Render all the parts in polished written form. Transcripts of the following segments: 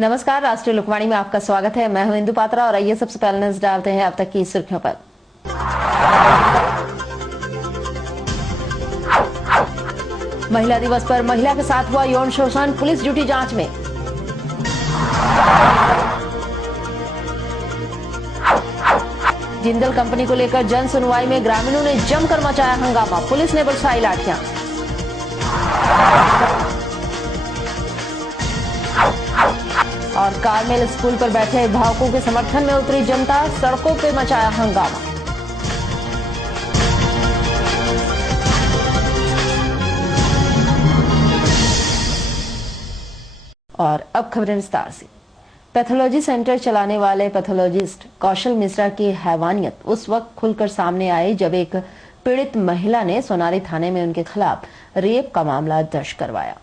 नमस्कार, राष्ट्रीय लोकवाणी में आपका स्वागत है। मैं हूं इंदु पात्रा और आइए सबसे पहले नजर डालते हैं अब तक की सुर्खियों पर। महिला दिवस पर महिला के साथ हुआ यौन शोषण, पुलिस जुटी जांच में। जिंदल कंपनी को लेकर जन सुनवाई में ग्रामीणों ने जमकर मचाया हंगामा, पुलिस ने बरसाई लाठियां। और कारमेल स्कूल पर बैठे अभिभावकों के समर्थन में उतरी जनता, सड़कों पे मचाया हंगामा। और अब खबरें विस्तार से। पैथोलॉजी सेंटर चलाने वाले पैथोलॉजिस्ट कौशल मिश्रा की हैवानियत उस वक्त खुलकर सामने आई जब एक पीड़ित महिला ने सोनारी थाने में उनके खिलाफ रेप का मामला दर्ज करवाया।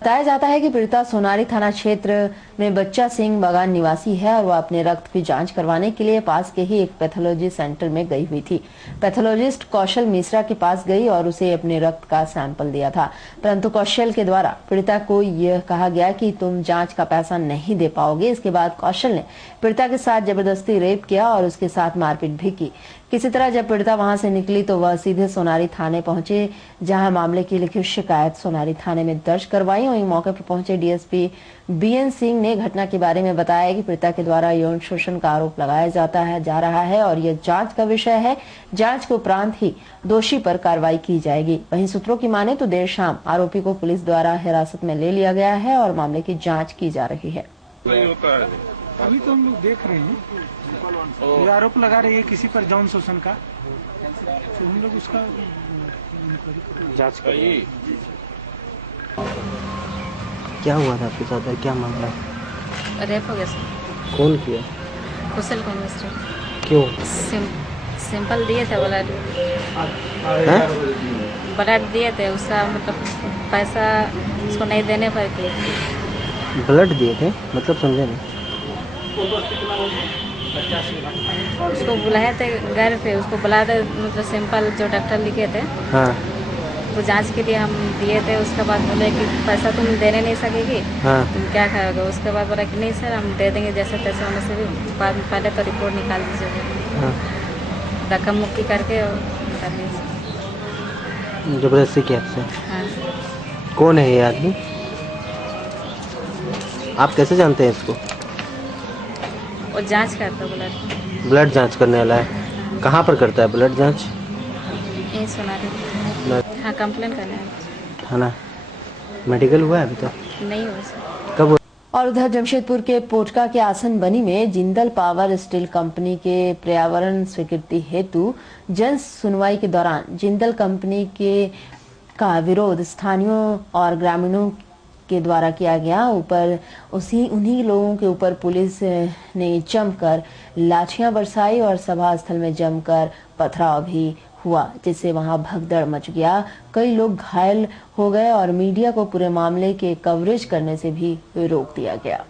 बताया जाता है कि पीड़िता सोनारी थाना क्षेत्र में बच्चा सिंह बागान निवासी है और वह अपने रक्त की जांच करवाने के लिए पास के ही एक पैथोलॉजी सेंटर में गई हुई थी। पैथोलॉजिस्ट कौशल मिश्रा के पास गई और उसे अपने रक्त का सैंपल दिया था, परंतु कौशल के द्वारा पीड़िता को यह कहा गया कि तुम जांच का पैसा नहीं दे पाओगे। इसके बाद कौशल ने पीड़िता के साथ जबरदस्ती रेप किया और उसके साथ मारपीट भी की। किसी तरह जब पीड़िता वहां से निकली तो वह सीधे सोनारी थाने पहुंचे, जहां मामले की लिखित शिकायत सोनारी थाने में दर्ज करवाई। वहीं मौके पर पहुंचे डीएसपी बीएन सिंह ने घटना के बारे में बताया कि पीड़िता के द्वारा यौन शोषण का आरोप लगाया जा रहा है और यह जांच का विषय है। जांच के उपरांत ही दोषी पर कार्रवाई की जाएगी। वहीं सूत्रों की माने तो देर शाम आरोपी को पुलिस द्वारा हिरासत में ले लिया गया है और मामले की जाँच की जा रही है। अभी तो हम लोग देख रहे हैं, ये आरोप लगा रही है किसी पर यौन शोषण का, तो हम लोग उसका जांच करेंगे। क्या हुआ था आपके साथ? क्या मामला? रेप हो गया सर। कौन किया? कुशल को मिस्टर। क्यों? सिंपल दिए थे ब्लड, ब्लड दिए थे, उसका मतलब पैसा उसको नहीं देने पर किए। ब्लड दिए थे मतलब समझे नहीं। उसको बुलाए थे घर पे, उसको बुला दे मतलब सिंपल जो डॉक्टर लिखे थे, हाँ, वो जांच के लिए हम दिए थे। उसके बाद बोले कि पैसा तुम देने नहीं सकेगी, हाँ। तुम क्या खाओगे? उसके बाद बोला कि नहीं सर हम दे देंगे जैसे तैसे होने से भी, बाद में पहले तो रिपोर्ट निकाल दीजिएगा। हाँ। रकम मुक्ति करके और कर लीजिए। जबरदस्ती किया आपसे? हाँ। कौन है ये आदमी? आप कैसे जानते हैं इसको? वो जांच करता है, ब्लड जांच करने वाला है। कहाँ पर करता है ब्लड जांच? ये सोनारी। हाँ, कंप्लेन करना है। थाना मेडिकल हुआ है अभी तक? नहीं हुआ सर। कब हुआ? और उधर जमशेदपुर के पोटका के आसन बनी में जिंदल पावर स्टील कंपनी के पर्यावरण स्वीकृति हेतु जन सुनवाई के दौरान जिंदल कंपनी के का विरोध स्थानीयों और ग्रामीणों के द्वारा किया गया। ऊपर उन्हीं लोगों के ऊपर पुलिस ने जमकर लाठियां बरसाई और सभा स्थल में जमकर पथराव भी हुआ, जिससे वहां भगदड़ मच गया। कई लोग घायल हो गए और मीडिया को पूरे मामले के कवरेज करने से भी रोक दिया गया।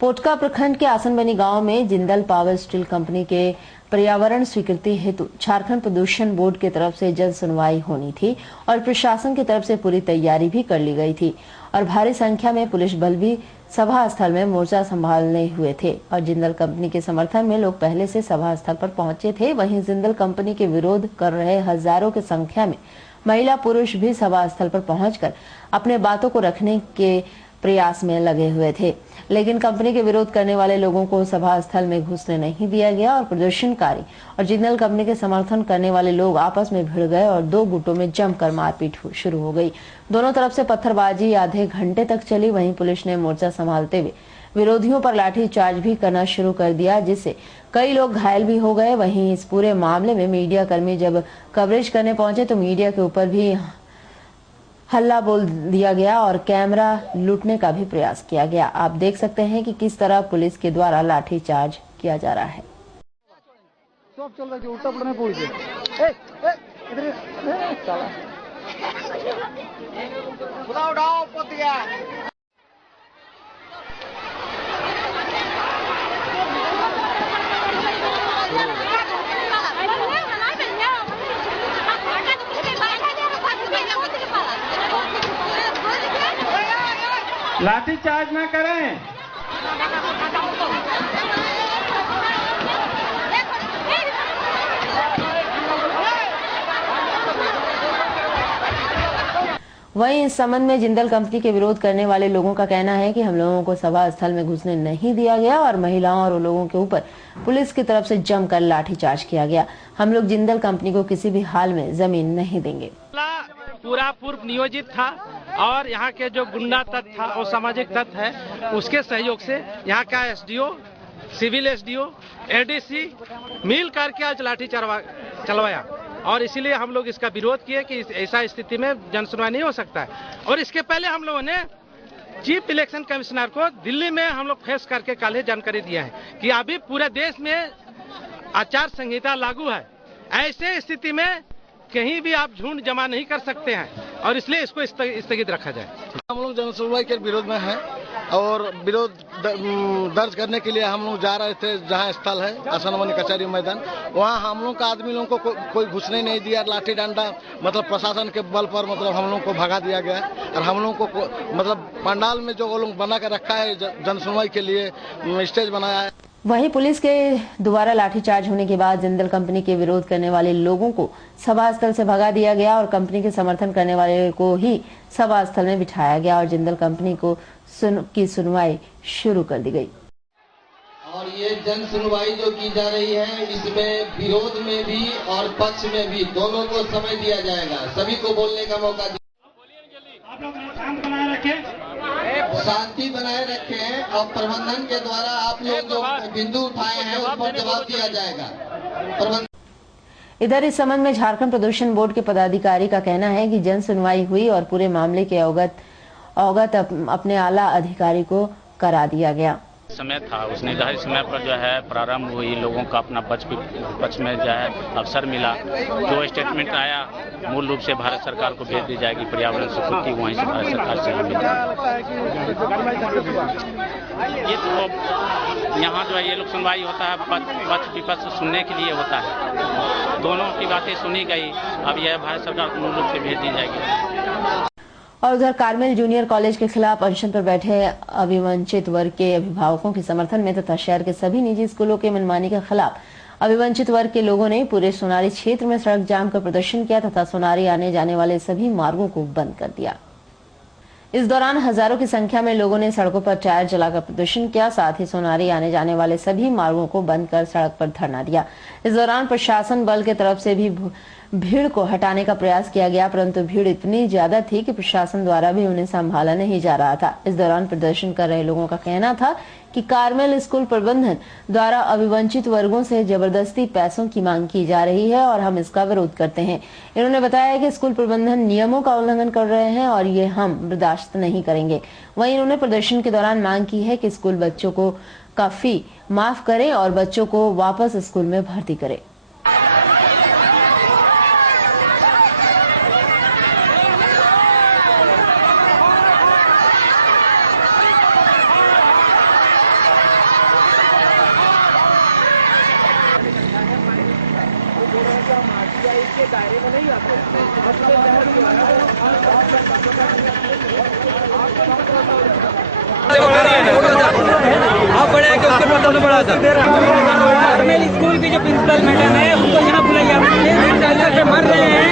पोटका प्रखंड के आसनबनी गांव में जिंदल पावर स्टील कंपनी के पर्यावरण स्वीकृति हेतु झारखंड प्रदूषण बोर्ड की तरफ से जन सुनवाई होनी थी और प्रशासन की तरफ से पूरी तैयारी भी कर ली गई थी और भारी संख्या में पुलिस बल भी सभा स्थल में मोर्चा संभालने हुए थे और जिंदल कंपनी के समर्थन में लोग पहले से सभा स्थल पर पहुंचे थे। वहीं जिंदल कंपनी के विरोध कर रहे हजारों की संख्या में महिला पुरुष भी सभा स्थल पर पहुंचकर अपने बातों को रखने के प्रयास में लगे हुए थे, लेकिन कंपनी के विरोध करने वाले लोगों को सभा स्थल में घुसने नहीं दिया गया और प्रदर्शनकारी और जिंदल कंपनी के समर्थन करने वाले लोग आपस में भिड़ गए और दो गुटों में जमकर मारपीट शुरू हो गई। दोनों तरफ से पत्थरबाजी आधे घंटे तक चली। वहीं पुलिस ने मोर्चा संभालते हुए विरोधियों पर लाठी चार्ज भी करना शुरू कर दिया, जिससे कई लोग घायल भी हो गए। वहीं इस पूरे मामले में मीडिया कर्मी जब कवरेज करने पहुंचे तो मीडिया के ऊपर भी हल्ला बोल दिया गया और कैमरा लूटने का भी प्रयास किया गया। आप देख सकते हैं कि किस तरह पुलिस के द्वारा लाठी चार्ज किया जा रहा है। सब चल रहा है, उल्टा पड़ने पड़ गया। लाठी चार्ज ना करें। वहीं इस संबंध में जिंदल कंपनी के विरोध करने वाले लोगों का कहना है कि हम लोगों को सभा स्थल में घुसने नहीं दिया गया और महिलाओं और लोगों के ऊपर पुलिस की तरफ से जमकर लाठीचार्ज किया गया। हम लोग जिंदल कंपनी को किसी भी हाल में जमीन नहीं देंगे। पूरा पूर्व नियोजित था और यहाँ के जो गुंडा तत्व था और सामाजिक तत्व है उसके सहयोग से यहाँ का एसडीओ, सिविल एसडीओ, एडीसी मिल करके आज लाठी चलवाया और इसीलिए हम लोग इसका विरोध किए कि ऐसा स्थिति में जन सुनवाई नहीं हो सकता है। और इसके पहले हम लोगों ने चीफ इलेक्शन कमिश्नर को दिल्ली में हम लोग फेस करके कल ही जानकारी दिया है कि अभी पूरे देश में आचार संहिता लागू है, ऐसे स्थिति में कहीं भी आप झुंड जमा नहीं कर सकते हैं और इसलिए इसको स्थगित रखा जाए। हम लोग जन सुनवाई के विरोध में हैं और विरोध दर्ज करने के लिए हम लोग जा रहे थे जहां स्थल है आसनमणि कचहरी मैदान, वहां हम लोग का आदमी लोगों को कोई घुसने नहीं दिया। लाठी डंडा मतलब प्रशासन के बल पर मतलब हम लोग को भगा दिया गया और हम लोग को मतलब पंडाल में जो वो लोग बना कर रखा है जन सुनवाई के लिए स्टेज बनाया है। वहीं पुलिस के दोबारा लाठीचार्ज होने के बाद जिंदल कंपनी के विरोध करने वाले लोगों को सभा स्थल से भगा दिया गया और कंपनी के समर्थन करने वाले को ही सभा स्थल में बिठाया गया और जिंदल कंपनी को की सुनवाई शुरू कर दी गई। और ये जन सुनवाई जो की जा रही है इसमें विरोध में भी और पक्ष में भी दोनों को समय दिया जाएगा, सभी को बोलने का मौका दिया। आप लोग शांत बनाए रखें, शांति बनाए रखें और प्रबंधन के द्वारा आप लोग जो बिंदु उठाए हैं उस पर जवाब दिया जाएगा। इधर इस संबंध में झारखंड प्रदूषण बोर्ड के पदाधिकारी का कहना है कि जन सुनवाई हुई और पूरे मामले के अवगत अपने आला अधिकारी को करा दिया गया। समय था उस निर्धारित समय पर जो है प्रारंभ हुई, लोगों का अपना पक्ष में जो है अवसर मिला। जो स्टेटमेंट आया मूल रूप से भारत सरकार को भेज दी जाएगी, पर्यावरण स्वीकृति वहीं से भारत सरकार से मिली। ये तो यहाँ जो है ये लोग सुनवाई होता है, पक्ष विपक्ष सुनने के लिए होता है, दोनों की बातें सुनी गई। अब यह भारत सरकार को मूल रूप से भेज दी जाएगी। और उधर कार्मेल जूनियर कॉलेज के खिलाफ अनशन पर बैठे अभिवंचित वर्ग के अभिभावकों के समर्थन में तथा शहर के सभी निजी स्कूलों के मनमानी के खिलाफ अभिवंचित वर्ग के लोगों ने पूरे सोनारी क्षेत्र में सड़क जाम कर प्रदर्शन किया तथा सोनारी आने जाने वाले सभी मार्गों को बंद कर दिया। इस दौरान हजारों की संख्या में लोगों ने सड़कों पर टायर जलाकर प्रदर्शन किया, साथ ही सोनारी आने जाने वाले सभी मार्गों को बंद कर सड़क पर धरना दिया। इस दौरान प्रशासन बल के तरफ से भी भीड़ को हटाने का प्रयास किया गया, परंतु भीड़ इतनी ज्यादा थी कि प्रशासन द्वारा भी उन्हें संभाला नहीं जा रहा था। इस दौरान प्रदर्शन कर रहे लोगों का कहना था कि कार्मेल स्कूल प्रबंधन द्वारा अभिवंचित वर्गों से जबरदस्ती पैसों की मांग की जा रही है और हम इसका विरोध करते हैं। इन्होंने बताया कि स्कूल प्रबंधन नियमों का उल्लंघन कर रहे हैं और ये हम बर्दाश्त नहीं करेंगे। वहीं इन्होंने प्रदर्शन के दौरान मांग की है कि स्कूल बच्चों को का फी माफ करें और बच्चों को वापस स्कूल में भर्ती करें। आप बड़े कि उसके बाद बड़ा था कार्मेल स्कूल की जो प्रिंसिपल मैडम है उनको यहाँ बुलाइए, मर रहे हैं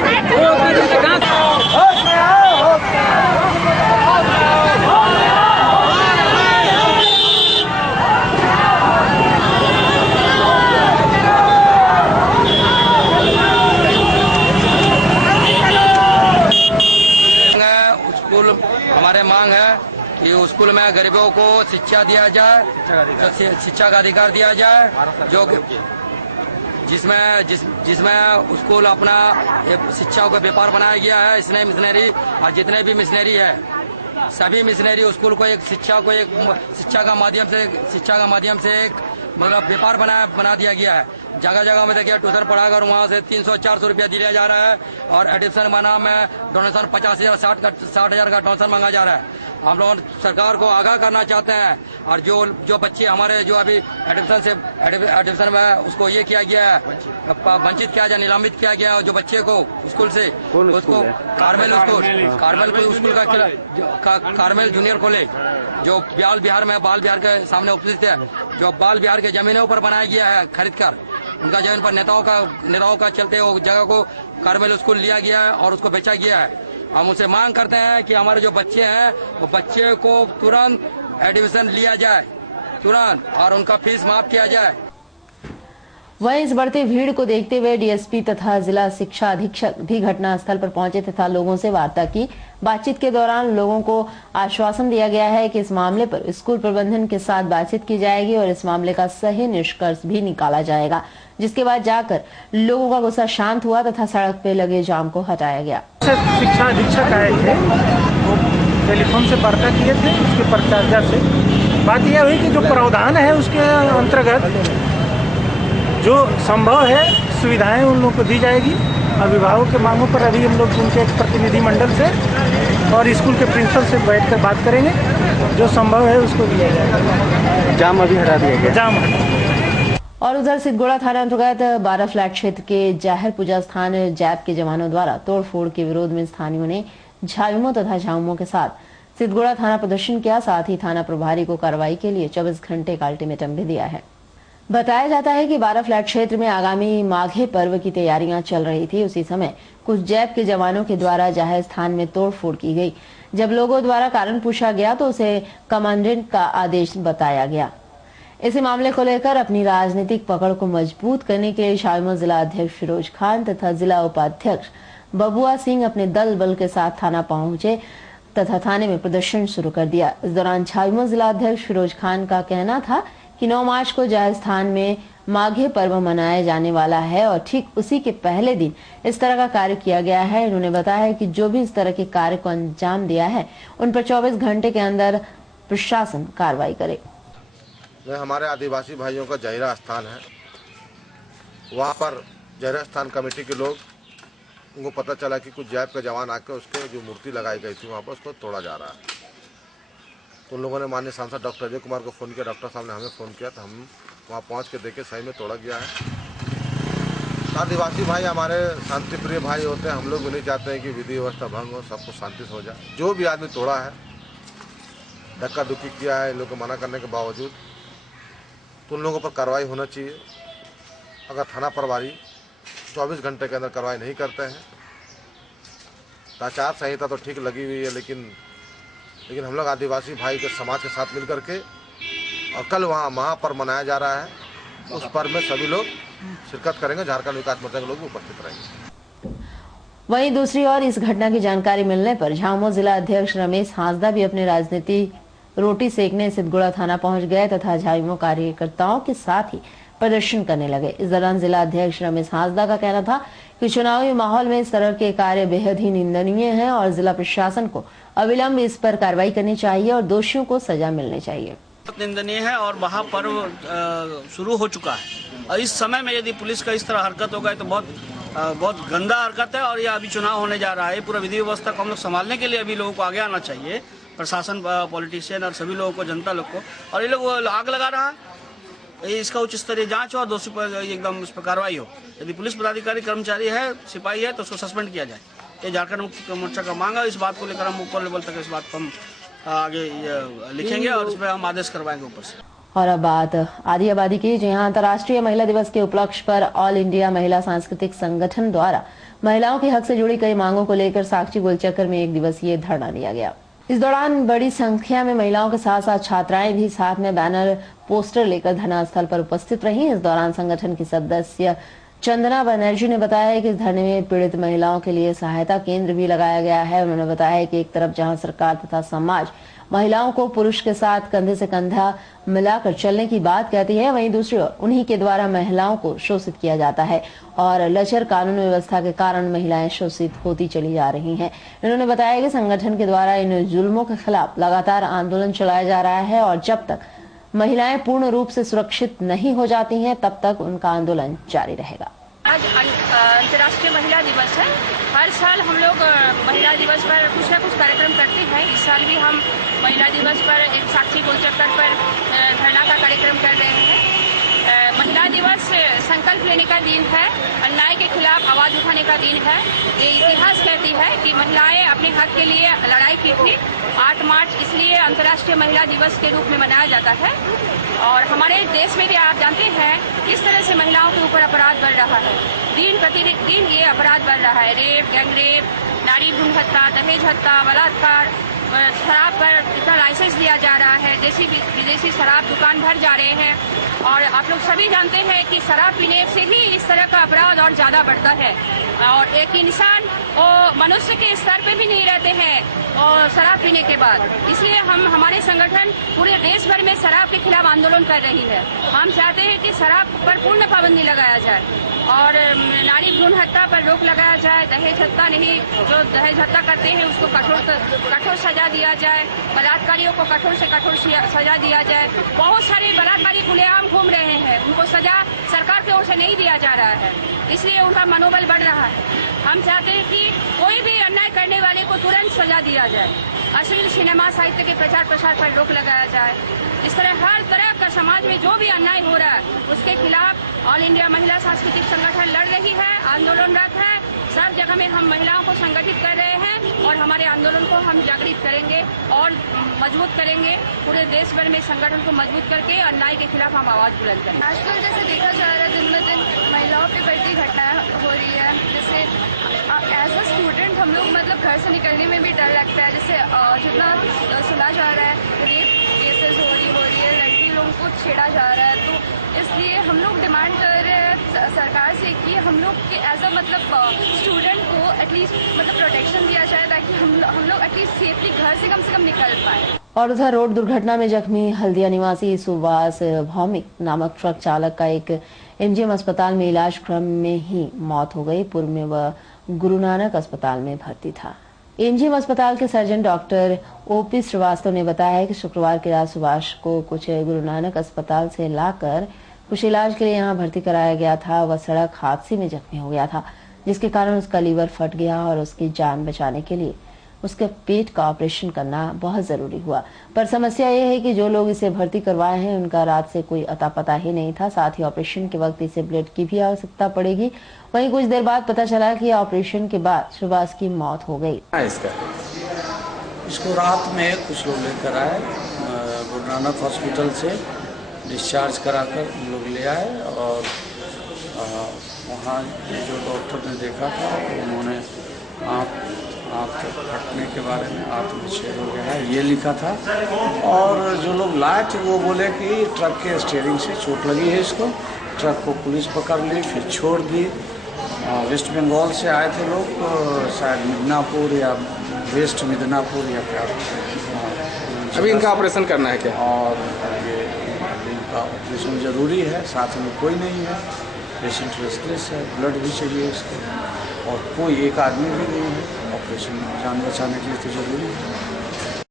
स्कूल हमारे मांग है कि स्कूल में गरीबों को शिक्षा दिया जाए, शिक्षा का अधिकार दिया जाए, जो जिसमें स्कूल अपना शिक्षा को व्यापार बनाया गया है। इसने मिशनरी और जितने भी मिशनरी है सभी मिशनरी स्कूल को एक शिक्षा का माध्यम से एक मतलब व्यापार बना दिया गया है। जगह जगह में देखिए ट्यूशन पढ़ाकर वहाँ से 300-400 रुपया दिया जा रहा है और एडिशन में नाम में डोनेशन 50,000 60,000 का डोनेशन मांगा जा रहा है। हम लोग सरकार को आगाह करना चाहते हैं और जो बच्चे हमारे जो अभी एडिशन में उसको ये किया गया है, वंचित किया गया, निलंबित किया गया है, जो बच्चे को स्कूल से उसको कार्मेल स्कूल का कार्मेल जूनियर कॉलेज जो बाल बिहार के सामने उपस्थित है, जो बाल बिहार के जमीनों पर बनाया गया है खरीद कर, उनका जमीन पर नेताओं का चलते वो जगह को कार्मेल स्कूल लिया गया है और उसको बेचा गया है। हम उनसे मांग करते हैं कि हमारे जो बच्चे हैं वो बच्चे को तुरंत एडमिशन लिया जाए तुरंत और उनका फीस माफ किया जाए। वहीं इस बढ़ती भीड़ को देखते हुए डीएसपी तथा जिला शिक्षा अधीक्षक भी घटनास्थल पर पहुंचे तथा लोगों से वार्ता की। बातचीत के दौरान लोगों को आश्वासन दिया गया है कि इस मामले पर स्कूल प्रबंधन के साथ बातचीत की जाएगी और इस मामले का सही निष्कर्ष भी निकाला जाएगा, जिसके बाद जाकर लोगों का गुस्सा शांत हुआ तथा सड़क पे लगे जाम को हटाया गया। शिक्षा अधीक्षक आए थे, वो टेलीफोन से वार्ता किए थे उसके परिचर्या से। बात यह हुई कि जो प्रावधान है उसके अंतर्गत जो संभव है सुविधाएं उन लोगों को दी जाएगी। अभिभावक के मांगों पर अभी हम लोग उनके एक प्रतिनिधि मंडल से और स्कूल के प्रिंसिपल से बैठकर बात करेंगे, जो संभव है उसको दिया जाएगा। जाम अभी हटा दिया गया। जाम और उधर सिद्धगोड़ा थाना अंतर्गत 12 फ्लैट क्षेत्र के जाहिर पूजा स्थान जैप के जवानों द्वारा तोड़फोड़ के विरोध में स्थानियों ने झाविमों तथा झामुमों के साथ सिद्धगोड़ा थाना प्रदर्शन किया। साथ ही थाना प्रभारी को कार्रवाई के लिए 24 घंटे का अल्टीमेटम भी दिया है। बताया जाता है कि 12 फ्लैट क्षेत्र में आगामी माघे पर्व की तैयारियां चल रही थी। उसी समय कुछ जैप के जवानों के द्वारा जाहिर स्थान में तोड़फोड़ की गई। जब लोगों द्वारा कारण पूछा गया तो उसे कमांडेंट का आदेश बताया गया। इसी मामले को लेकर अपनी राजनीतिक पकड़ को मजबूत करने के लिए शामिल जिला अध्यक्ष फिरोज खान तथा जिला उपाध्यक्ष बबुआ सिंह अपने दल बल के साथ थाना पहुंचे तथा थाने में प्रदर्शन शुरू कर दिया। इस दौरान छाविमो जिला अध्यक्ष फिरोज खान का कहना था कि 9 मार्च को जाहिर स्थान में माघे पर्व मनाया जाने वाला है और ठीक उसी के पहले दिन इस तरह का कार्य किया गया है। इन्होंने बताया कि जो भी इस तरह के कार्य को अंजाम दिया है उन पर 24 घंटे के अंदर प्रशासन कार्रवाई करे। हमारे आदिवासी भाइयों का जहरा स्थान है, वहाँ पर जहरा स्थान कमेटी के लोग उनको पता चला कि कुछ जैप के जवान आकर उसके जो मूर्ति लगाई गई थी वहाँ पर उसको तोड़ा जा रहा है। तो उन लोगों ने माननीय सांसद डॉक्टर अजय कुमार को फ़ोन किया, डॉक्टर साहब ने हमें फ़ोन किया, तो हम वहाँ पहुँच के देखे सही में तोड़ा गया है। आदिवासी भाई हमारे शांति प्रिय भाई होते हैं, हम लोग भी नहीं चाहते हैं कि विधि व्यवस्था भंग हो, सब कुछ शांति से हो जाए। जो भी आदमी तोड़ा है, धक्का धुक्की किया है, इन लोगों को मना करने के बावजूद, तो उन लोगों पर कार्रवाई होना चाहिए। अगर थाना प्रभारी 24 घंटे के अंदर कार्रवाई नहीं करते हैं, आचार संहिता तो ठीक लगी हुई है, लेकिन हम लोग आदिवासी भाई के समाज के साथ मिल करके और कल वहाँ महापर्व मनाया जा रहा है, उस पर्व में सभी लोग शिरकत करेंगे। झारखंड विकास मोर्चा के लोग उपस्थित रहेंगे। वहीं दूसरी ओर इस घटना की जानकारी मिलने पर झामुमो जिला अध्यक्ष रमेश हांसदा भी अपने राजनीति रोटी सेकने सिद्धगोड़ा थाना पहुंच गए तथा झाविमो कार्यकर्ताओं के साथ ही प्रदर्शन करने लगे। इस दौरान जिला अध्यक्ष रमेश हांसदा का कहना था कि चुनावी माहौल में इस तरह के कार्य बेहद ही निंदनीय हैं और जिला प्रशासन को अविलंब इस पर कार्रवाई करनी चाहिए और दोषियों को सजा मिलनी चाहिए। निंदनीय है और महापर्व शुरू हो चुका है और इस समय में यदि पुलिस का इस तरह हरकत हो गई तो बहुत गंदा हरकत है और ये अभी चुनाव होने जा रहा है। पूरा विधि व्यवस्था को हम लोग संभालने के लिए अभी लोगों को आगे आना चाहिए, प्रशासन, पॉलिटिशियन और सभी लोगों को, जनता लोग को। और ये लोग आग लगा रहा है, इसका उच्च स्तरीय जांच हो और दोषी पर एकदम उस पर कार्रवाई हो। यदि पुलिस पदाधिकारी, कर्मचारी है, सिपाही है तो उसको सस्पेंड किया जाए। ये झारखंड मुक्ति मोर्चा का मांग है। इस बात को लेकर हम ऊपर लेवल तक इस बात को हम आगे लिखेंगे और इस पर हम आदेश करवाएंगे ऊपर से। और अब बात आदि आबादी की, जहां अंतर्राष्ट्रीय महिला दिवस के उपलक्ष्य पर ऑल इंडिया महिला सांस्कृतिक संगठन द्वारा महिलाओं के हक से जुड़ी कई मांगों को लेकर साक्षी गोलचक्कर में 1 दिवसीय धरना दिया गया। इस दौरान बड़ी संख्या में महिलाओं के साथ साथ छात्राएं भी साथ में बैनर पोस्टर लेकर धरना स्थल पर उपस्थित रहीं। इस दौरान संगठन की सदस्य चंदना बनर्जी ने बताया कि इस धरने में पीड़ित महिलाओं के लिए सहायता केंद्र भी लगाया गया है। उन्होंने बताया कि एक तरफ जहां सरकार तथा समाज महिलाओं को पुरुष के साथ कंधे से कंधा मिलाकर चलने की बात कहती है, वहीं दूसरी ओर उन्हीं के द्वारा महिलाओं को शोषित किया जाता है और लचर कानून व्यवस्था के कारण महिलाएं शोषित होती चली जा रही हैं। उन्होंने बताया कि संगठन के द्वारा इन जुल्मों के खिलाफ लगातार आंदोलन चलाया जा रहा है और जब तक महिलाएं पूर्ण रूप से सुरक्षित नहीं हो जाती हैं, तब तक उनका आंदोलन जारी रहेगा। आज अंतर्राष्ट्रीय महिला दिवस है। हर साल हम लोग महिला दिवस पर कुछ न कुछ कार्यक्रम करते हैं। इस साल भी हम महिला दिवस पर एक साक्षी गोलचक्कर पर धरना का कार्यक्रम कर रहे हैं। महिला दिवस संकल्प लेने का दिन है, अन्याय के खिलाफ आवाज उठाने का दिन है। ये इतिहास कहती है कि महिलाएं अपने हक के लिए लड़ाई की थी। 8 मार्च इसलिए अंतर्राष्ट्रीय महिला दिवस के रूप में मनाया जाता है। और हमारे देश में भी आप जानते हैं किस तरह से महिलाओं के ऊपर अपराध बढ़ रहा है। दिन प्रतिदिन ये अपराध बढ़ रहा है। रेप, गैंगरेप, नारी भ्रूण हत्या, दहेज हत्या, बलात्कार, शराब पर इतना लाइसेंस दिया जा रहा है, विदेशी शराब दुकान भर जा रहे हैं। और आप लोग सभी जानते हैं कि शराब पीने से ही इस तरह का अपराध और ज्यादा बढ़ता है। और एक इंसान वो मनुष्य के स्तर पे भी नहीं रहते हैं और शराब पीने के बाद। इसलिए हमारे संगठन पूरे देश भर में शराब के खिलाफ आंदोलन कर रही है। हम चाहते हैं कि शराब पर पूर्ण पाबंदी लगाया जाए और नारी भ्रूण हत्या पर रोक लगाया जाए। दहेज हत्या नहीं, जो दहेज हत्या करते हैं उसको कठोर सजा दिया जाए। बलात्कारियों को कठोर से कठोर सजा दिया जाए। बहुत सारे बलात्कारी खुलेआम घूम रहे हैं, उनको सजा सरकार की ओर से नहीं दिया जा रहा है, इसलिए उनका मनोबल बढ़ रहा है। हम चाहते हैं कि कोई भी अन्याय करने वाले को तुरंत सजा दिया जाए। अश्लील सिनेमा साहित्य के प्रचार प्रसार पर रोक लगाया जाए। इस तरह हर तरह का समाज में जो भी अन्याय हो रहा है उसके खिलाफ ऑल इंडिया महिला सांस्कृतिक संगठन लड़ रही है, आंदोलनरत है। सब जगह में हम महिलाओं को संगठित कर रहे हैं और हमारे आंदोलन को हम जागृत करेंगे और मजबूत करेंगे। पूरे देश भर में संगठन को मजबूत करके अन्याय के खिलाफ हम आवाज बुलंद करेंगे। आजकल जैसे देखा जा रहा है दिन ब दिन महिलाओं पे बढ़ती घटनाएं हो रही है। जैसे एज अ स्टूडेंट हम लोग मतलब घर से निकलने में भी डर लगता है। जैसे जितना सुना जा रहा है रेप केसेस हो रही है, लड़की लोगों को छेड़ा जा रहा है। तो इसलिए हम लोग डिमांड कर रहे हैं सरकार से कि हम लोग के एज अ मतलब स्टूडेंट को एटलीस्ट मतलब प्रोटेक्शन दिया जाए ताकि हम लोग एटलीस्ट सेफली घर से कम निकल पाए। और उधर रोड दुर्घटना में जख्मी हल्दिया निवासी सुभाष भौमिक नामक ट्रक चालक का एक एमजीएम अस्पताल में इलाज क्रम में ही मौत हो गई। पूर्व में वह गुरु नानक अस्पताल में भर्ती था। एमजीएम अस्पताल के सर्जन डॉक्टर ओपी श्रीवास्तव ने बताया है कि शुक्रवार की रात सुभाष को कुछ गुरु नानक अस्पताल से लाकर कुछ इलाज के लिए यहाँ भर्ती कराया गया था। वह सड़क हादसे में जख्मी हो गया था, जिसके कारण उसका लीवर फट गया और उसकी जान बचाने के लिए उसके पेट का ऑपरेशन करना बहुत जरूरी हुआ। पर समस्या यह है कि जो लोग इसे भर्ती करवाए हैं उनका रात से कोई अता पता ही नहीं था। साथ ही ऑपरेशन के वक्त इसे ब्लड की भी आवश्यकता पड़ेगी। वहीं कुछ देर बाद पता चला कि ऑपरेशन के बाद सुभाष की मौत हो गई। इसको रात में कुछ लोग लेकर आए, गुरु नानक हॉस्पिटल से डिस्चार्ज कराकर हम लोग ले आए और वहाँ जो डॉक्टर ने देखा था उन्होंने आँख फटने के बारे में आत्मविच्छेद हो गया है ये लिखा था। और जो लोग लाए थे वो बोले कि ट्रक के स्टीयरिंग से चोट लगी है इसको। ट्रक को पुलिस पकड़ ली, फिर छोड़ दी। वेस्ट बंगाल से आए थे लोग, शायद मिदनापुर या वेस्ट मिदनापुर या क्या। अभी इनका ऑपरेशन करना है क्या? और ये इनका ऑपरेशन ज़रूरी है, साथ में कोई नहीं है, पेशेंट रेस्टलेस है, ब्लड भी चाहिए इसको और कोई एक आदमी भी नहीं है। ऑपरेशन जान बचाने के लिए तो जरूरी है।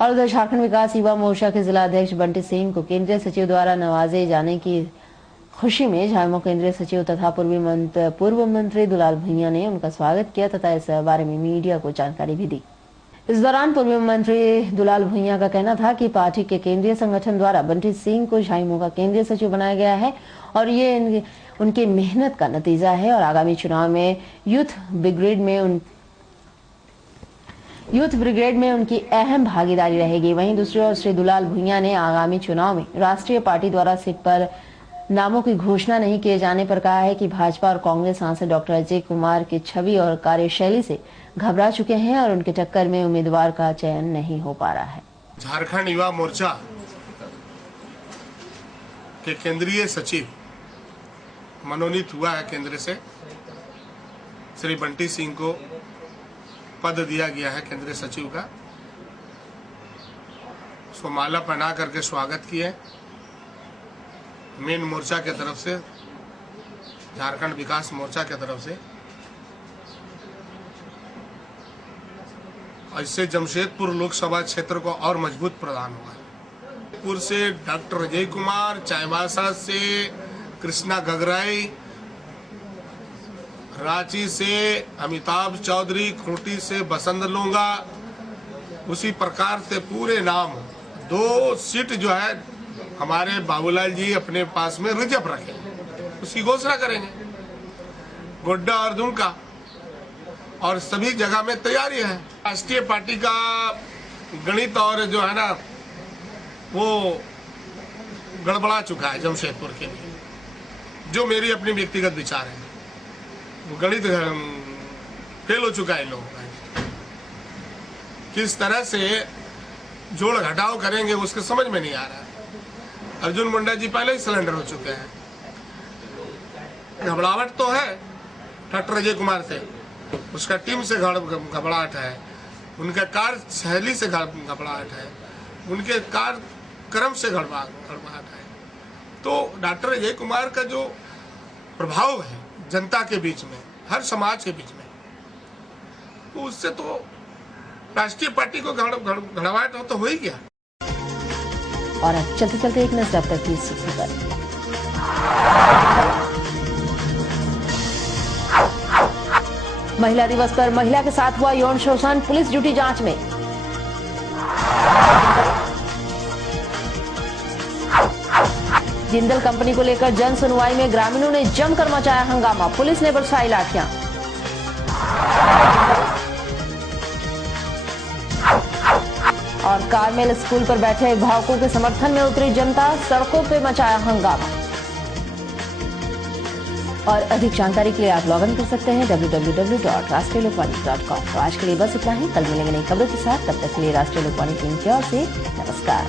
और उधर झारखंड विकास युवा मोर्चा के जिला अध्यक्ष बंटी सिंह को केंद्रीय सचिव द्वारा नवाजे जाने की खुशी में झामुमो केंद्रीय सचिव तथा पूर्व मंत्री दुलाल भुइयां ने उनका स्वागत किया तथा इस बारे में मीडिया को जानकारी भी दी। इस दौरान पूर्व मंत्री दुलाल भुइयां का कहना था कि पार्टी के केंद्रीय संगठन द्वारा बंटी सिंह को झामुमो का केंद्रीय सचिव बनाया गया है और ये उनकी मेहनत का नतीजा है और आगामी चुनाव में यूथ ब्रिगेड में उनकी अहम भागीदारी रहेगी। वहीं दूसरी ओर श्री दुलाल भुइयां ने आगामी चुनाव में राष्ट्रीय पार्टी द्वारा सिर्फ पर नामों की घोषणा नहीं किए जाने पर कहा है कि भाजपा और कांग्रेस सांसद डॉक्टर अजय कुमार की छवि और कार्यशैली से घबरा चुके हैं और उनके टक्कर में उम्मीदवार का चयन नहीं हो पा रहा है। झारखंड युवा मोर्चा के केंद्रीय सचिव मनोनीत हुआ है केंद्र से। श्री बंटी सिंह को पद दिया गया है केंद्रीय सचिव का। उसको माला पहना करके स्वागत किए मेन मोर्चा के तरफ से, झारखंड विकास मोर्चा के तरफ से। इससे जमशेदपुर लोकसभा क्षेत्र को और मजबूत प्रदान होगा। जमशेदपुर से डॉक्टर अजय कुमार, चाईबासा से कृष्णा गगराई, रांची से अमिताभ चौधरी, खूंटी से बसंत लोंगा, उसी प्रकार से पूरे नाम 2 सीट जो है हमारे बाबूलाल जी अपने पास में रिजर्व रखे, उसकी घोषणा करेंगे। गोड्डा और दुमका और सभी जगह में तैयारी है। राष्ट्रीय पार्टी का गणित और जो है ना वो गड़बड़ा चुका है जमशेदपुर के लिए, जो मेरी अपनी व्यक्तिगत विचार है। गणित फेल हो चुका है इन लोगों का। किस तरह से जोड़ घटाव करेंगे उसके समझ में नहीं आ रहा है। अर्जुन मुंडा जी पहले ही सिलेंडर हो चुके हैं। घबराहट तो है डॉक्टर अजय कुमार से, उसका टीम से घबराहट है, उनका कार्यशैली से घबराहट है, उनके कार्यक्रम से घबराहट है। तो डॉक्टर अजय कुमार का जो प्रभाव है जनता के बीच में, हर समाज के बीच में, तो उससे तो राष्ट्रीय पार्टी को घबराहट तो हो ही गया। और अब चलते चलते एक नजर अब तक की सुर्खी पर। महिला दिवस पर महिला के साथ हुआ यौन शोषण, पुलिस ड्यूटी जांच में। जिंदल कंपनी को लेकर जन सुनवाई में ग्रामीणों ने जमकर मचाया हंगामा, पुलिस ने बरसाई लाठियां। और कारमेल स्कूल पर बैठे अभिभावकों के समर्थन में उतरी जनता, सड़कों पर मचाया हंगामा। और अधिक जानकारी के लिए आप लॉग इन कर सकते हैं www.rashtriyalokvani.com। तो आज के लिए बस इतना ही, कल मिलेंगे नई खबरों के साथ। तब तक के लिए राष्ट्रीय लोकवाणी टीम की ओर से नमस्कार।